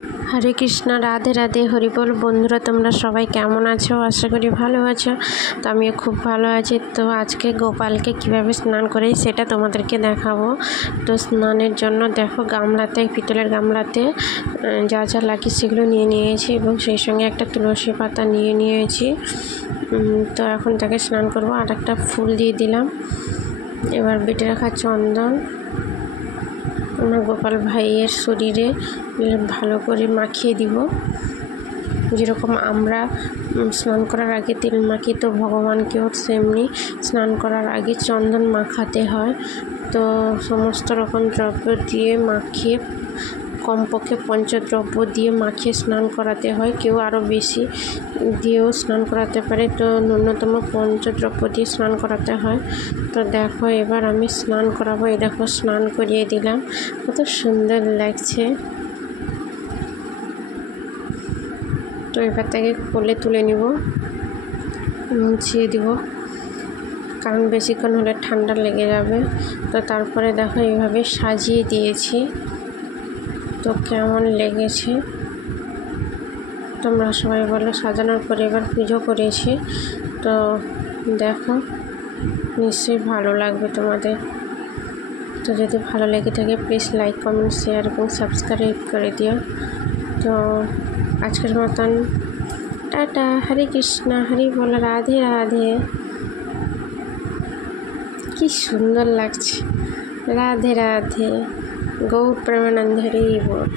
হরে কৃষ্ণ, রাধে রাধে, হরিবল। বন্ধুরা, তোমরা সবাই কেমন আছো? আশা করি ভালো আছো। তো আমিও খুব ভালো আছি। তো আজকে গোপালকে কিভাবে স্নান করি সেটা তোমাদেরকে দেখাবো। তো স্নানের জন্য দেখো, গামলাতে, পিতলের গামলাতে যা যা লাগে সেগুলো নিয়ে নিয়েছি এবং সেই সঙ্গে একটা তুলসী পাতা নিয়ে নিয়েছি। তো এখন তাকে স্নান করবো। আর একটা ফুল দিয়ে দিলাম। এবার বেটে রাখা চন্দন আমার গোপাল ভাইয়ের শরীরে ভালো করে মাখিয়ে দিব। যেরকম আমরা স্নান করার আগে তেল মাখি, তো ভগবানকেও সেমনি স্নান করার আগে চন্দন মাখাতে হয়। তো সমস্ত রকম দ্রব্য দিয়ে মাখিয়ে, কমপক্ষে পঞ্চদ্রব্য দিয়ে মাখিয়ে স্নান করাতে হয়। কেউ আরও বেশি দিয়েও স্নান করাতে পারে, তো ন্যূনতম পঞ্চদ্রব্য দিয়ে স্নান করাতে হয়। তো দেখো, এবার আমি স্নান করাবো। এই দেখো, স্নান করিয়ে দিলাম। কত সুন্দর লাগছে। তো এবার তাকে কোলে তুলে নিব, মুছিয়ে দিব, কারণ বেশিক্ষণ হলে ঠান্ডা লেগে যাবে। তো তারপরে দেখো, এইভাবে সাজিয়ে দিয়েছি। তো কেমন লেগেছে তোমরা সবাই বলো। সাজানোর পরে এবার পুজো করেছি। তো দেখো, নিশ্চয়ই ভালো লাগবে তোমাদের। তো যদি ভালো লেগে থাকে প্লিজ লাইক, কমেন্ট, শেয়ার এবং সাবস্ক্রাইব করে দিও। তো আজকের মতন টাটা। হরে কৃষ্ণ, হরি বল, রাধে রাধে। কি সুন্দর লাগছে। রাধে রাধে, গৌর প্রেমানন্দ, হরি বল।